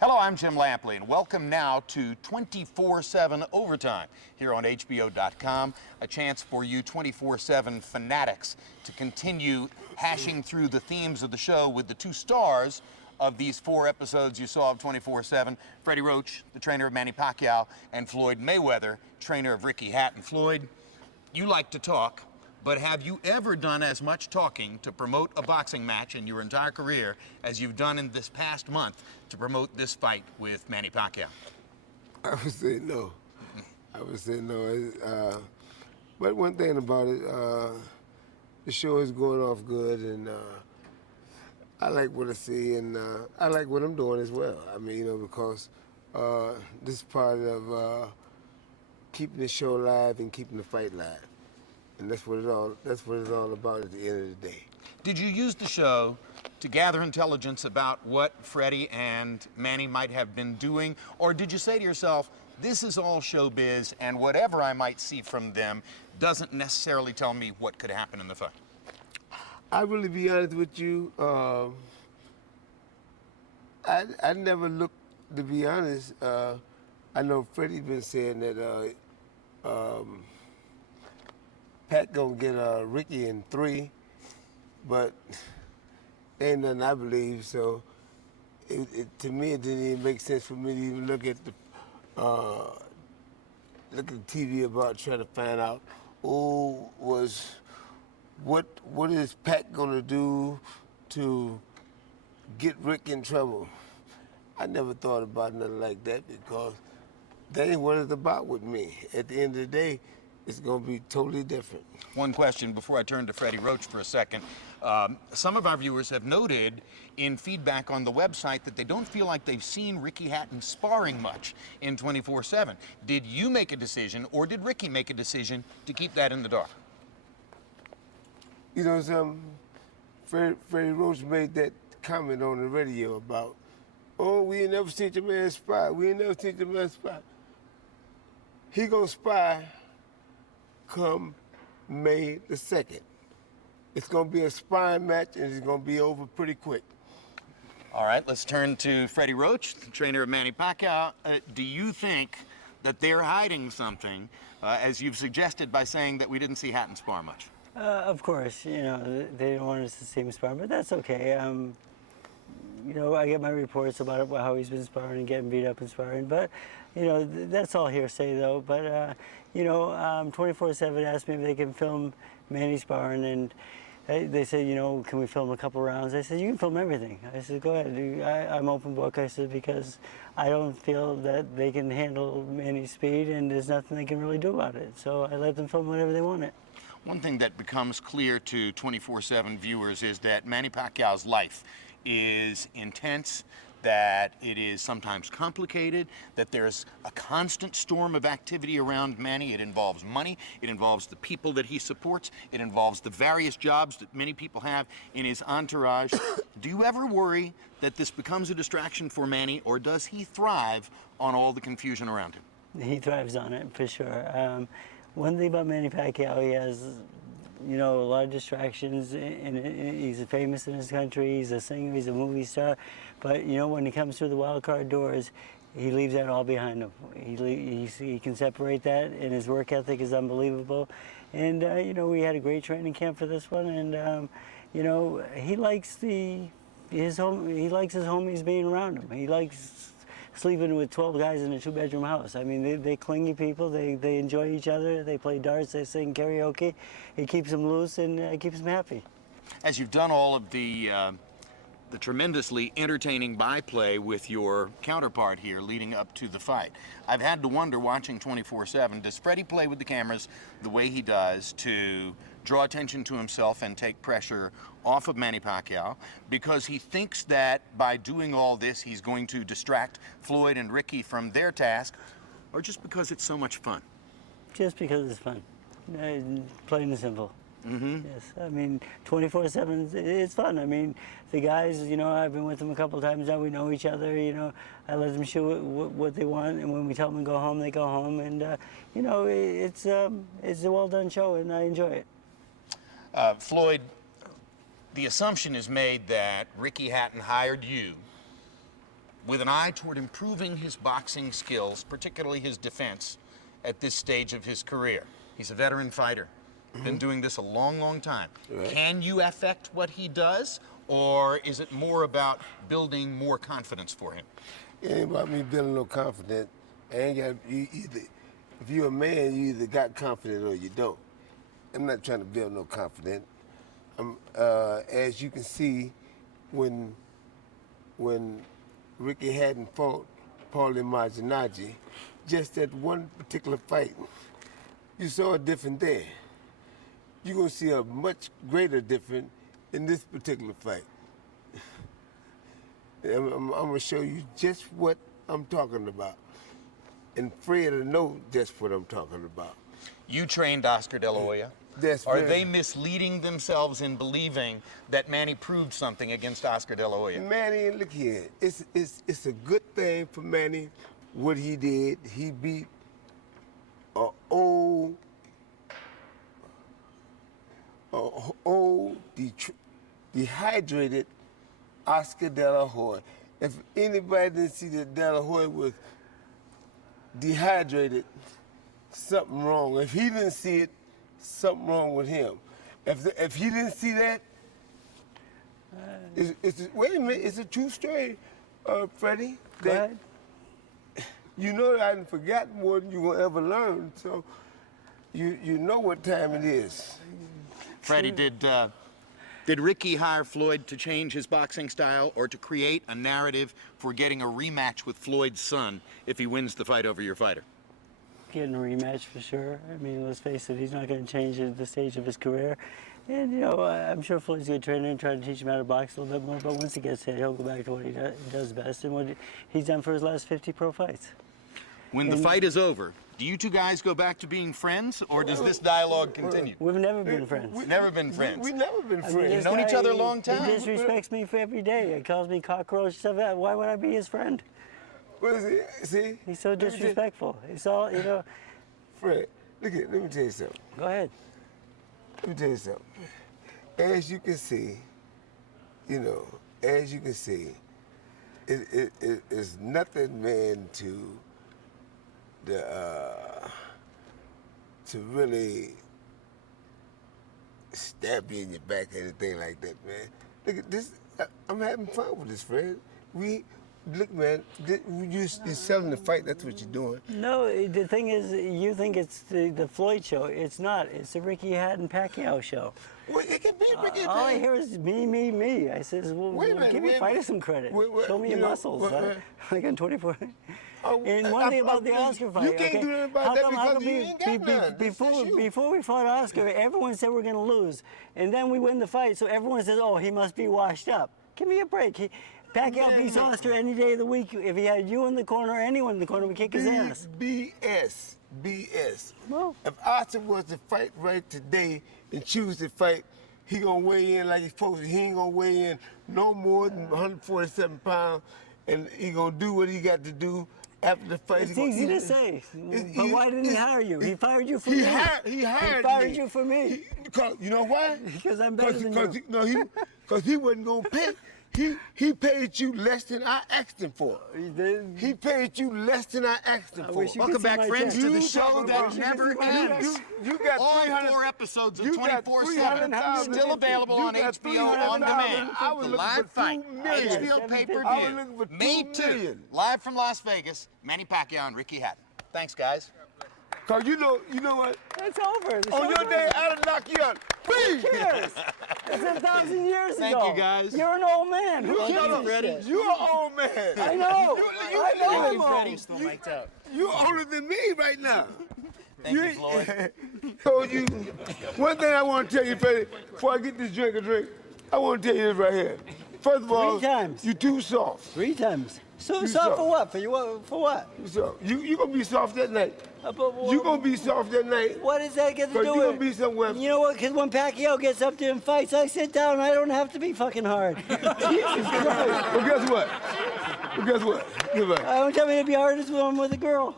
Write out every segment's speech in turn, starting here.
Hello, I'm Jim Lampley, and welcome now to 24/7 Overtime here on HBO.com. A chance for you 24/7 fanatics to continue hashing through the themes of the show with the two stars of these 4 episodes you saw of 24/7, Freddie Roach, the trainer of Manny Pacquiao, and Floyd Mayweather, trainer of Ricky Hatton. Floyd, you like to talk, but have you ever done as much talking to promote a boxing match in your entire career as you've done in this past month to promote this fight with Manny Pacquiao? I would say no. I would say no. But one thing about it, the show is going off good, and I like what I see, and I like what I'm doing as well. I mean, because this is part of keeping the show live and keeping the fight live. And that's what it's all about at the end of the day. Did you use the show to gather intelligence about what Freddie and Manny might have been doing? Or did you say to yourself, this is all showbiz, and whatever I might see from them doesn't necessarily tell me what could happen in the fight? I really be honest with you, I never looked, to be honest. I know Freddie been saying that Pat gonna get Ricky in 3, but ain't nothing I believe. So to me, it didn't even make sense for me to even look at the TV about trying to find out what is Pat gonna do to get Rick in trouble. I never thought about nothing like that because that ain't what it's about with me. At the end of the day, it's going to be totally different. One question before I turn to Freddie Roach for a second. Some of our viewers have noted in feedback on the website that they don't feel like they've seen Ricky Hatton sparring much in 24/7. Did you make a decision, or did Ricky make a decision to keep that in the dark? You know, Freddie Roach made that comment on the radio about, oh, we ain't never seen the man spy. We ain't never seen the man spy. He gonna spy come May the 2nd. It's going to be a sparring match, and it's going to be over pretty quick. All right, let's turn to Freddie Roach, the trainer of Manny Pacquiao. Do you think that they're hiding something, as you've suggested by saying that we didn't see Hatton spar much? Of course, they didn't want us to see him spar, but that's okay. I get my reports about how he's been sparring and getting beat up and sparring, but, that's all hearsay, though. But, 24/7 asked me if they can film Manny sparring, and they said, can we film a couple rounds? I said, you can film everything. I said, go ahead. I'm open book, I said, because I don't feel that they can handle Manny's speed, and there's nothing they can really do about it. So I let them film whatever they wanted. One thing that becomes clear to 24/7 viewers is that Manny Pacquiao's life is intense, that it is sometimes complicated, that there's a constant storm of activity around Manny. It involves money, it involves the people that he supports, it involves the various jobs that many people have in his entourage. Do you ever worry that this becomes a distraction for Manny, or does he thrive on all the confusion around him? He thrives on it, for sure. One thing about Manny Pacquiao, he has a lot of distractions, and he's famous in his country, he's a singer, he's a movie star, but when he comes through the wild card doors, he leaves that all behind him. He can separate that, and his work ethic is unbelievable. And we had a great training camp for this one, and he likes his homies being around him. He likes sleeping with 12 guys in a 2-bedroom house. I mean, they're clingy people. They enjoy each other. They play darts. They sing karaoke. It keeps them loose and keeps them happy. As you've done all of the tremendously entertaining byplay with your counterpart here leading up to the fight, I've had to wonder, watching 24/7, does Freddie play with the cameras the way he does to draw attention to himself and take pressure off of Manny Pacquiao because he thinks that by doing all this he's going to distract Floyd and Ricky from their task, or just because it's so much fun? Just because it's fun. Plain and simple. Mm-hmm. Yes, I mean, 24/7, it's fun. I mean, the guys, I've been with them a couple of times now. We know each other, I let them shoot what they want, and when we tell them to go home, they go home. And, it's a well-done show, and I enjoy it. Floyd, the assumption is made that Ricky Hatton hired you with an eye toward improving his boxing skills, particularly his defense, at this stage of his career. He's a veteran fighter, been doing this a long, long time. Right. Can you affect what he does, or is it more about building more confidence for him? It ain't about me building no confidence. I ain't got, if you're a man, you either got confidence or you don't. I'm not trying to build no confidence. As you can see, when Ricky Hatton fought Paulie Malignaggi, just that one particular fight, you saw a difference there. You're gonna see a much greater difference in this particular fight. I'm gonna show you just what I'm talking about. And Fred will know just what I'm talking about. You trained Oscar De La Hoya. That's Are very- they misleading themselves in believing that Manny proved something against Oscar De La Hoya? Manny, look here. It's a good thing for Manny what he did. He beat a old dehydrated Oscar De La Hoya. If anybody didn't see that De La Hoya was dehydrated, something wrong. If he didn't see it, something wrong with him. If he didn't see that, wait a minute, it's a true story, Freddie. Go ahead. You know that I done forgotten more than you will ever learn, so you know what time it is. Freddie, did Ricky hire Floyd to change his boxing style or to create a narrative for getting a rematch with Floyd's son if he wins the fight over your fighter? Getting a rematch for sure. I mean, let's face it, he's not going to change at the stage of his career. And, you know, I'm sure Floyd's a good trainer and try to teach him how to box a little bit more, but once he gets hit, he'll go back to what he does best and what he's done for his last 50 pro fights. When the fight is over, do you two guys go back to being friends, or does this dialogue continue? We've never been friends. Never been friends. We never been I mean, friends. this known each other a guy, long time. He disrespects me for every day. He calls me cockroach, stuff like that. Why would I be his friend? What is it? See? He's so disrespectful. It's all, you know. Fred, look at, let me tell you something. Go ahead. Let me tell you something. As you can see, it is nothing, man, to really stab you in your back or anything like that, man. Look at this. I'm having fun with this, Fred. Look, man, you're selling the fight. That's what you're doing. No, the thing is, you think it's the Floyd show. It's not. It's the Ricky Hatton Pacquiao show. Well, it can be Ricky. All I hear is me, me, me. I says, well, Wait a minute, give wait your a fighter minute. some credit. Wait, Show me you your know, muscles. Like on 24. Oh, And one thing about the Oscar fight, you can't do nothing about that because you ain't got none. Before we fought Oscar, everyone said we're going to lose. And then we win the fight, so everyone says, oh, he must be washed up. Give me a break. Pacquiao beats Oscar any day of the week. If he had you in the corner or anyone in the corner, we kick his ass. BS. Well, If Oscar was to fight right today and choose to fight, he gonna weigh in like he's supposed to. He ain't gonna weigh in no more than 147 pounds, and he gonna do what he got to do after the fight. it's easy to say, but why didn't he hire you? He fired you for me. He hired fired me. you for me. Because you know why? Because I'm better than you. Because he wasn't gonna pay. He paid you less than I asked him for. He paid you less than I asked him for. wish you Welcome could see back, my friends, check. to the You show talking that about- never ends. You got All 300 4 episodes of you got 24/7 300,000 still available you on got HBO on 300,000. demand. I was The looking live for fight, 2 million. HBO I was pay-per-view, looking for May 2 2, million. live from Las Vegas. Manny Pacquiao and Ricky Hatton. Thanks, guys. Cause you know what? It's over. The On show's your over. day, I'd lock you up. Who cares? It's 1,000 years Thank ago. you, guys. You're an old man. Who Shut gives up, a shit? You're an old man. I know. I know I'm Freddie. old. Still mic'd out. You're older than me right now. Thank you, Floyd. So one thing I want to tell you, Freddie, before I get this drink a drink, I want to tell you this right here. First of all, 3 times. you're too soft. 3 times. So You soft soft. for what? For what? So you gonna be soft that night. But You gonna be soft that night. what does that get to Cause do you with gonna be somewhere. You know what? Because when Pacquiao gets up there and fights, I sit down. I don't have to be fucking hard. Jesus Christ. Well, guess what? Guess what? I don't tell me to be hard as when I'm with a girl.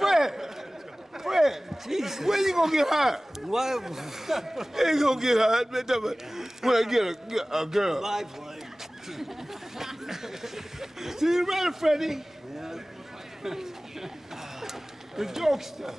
Fred! Fred, where you gonna get hurt? What? Ain't gonna get hurt. When I get a girl. Lifeline. See you later, Freddie. Yeah. The jokester.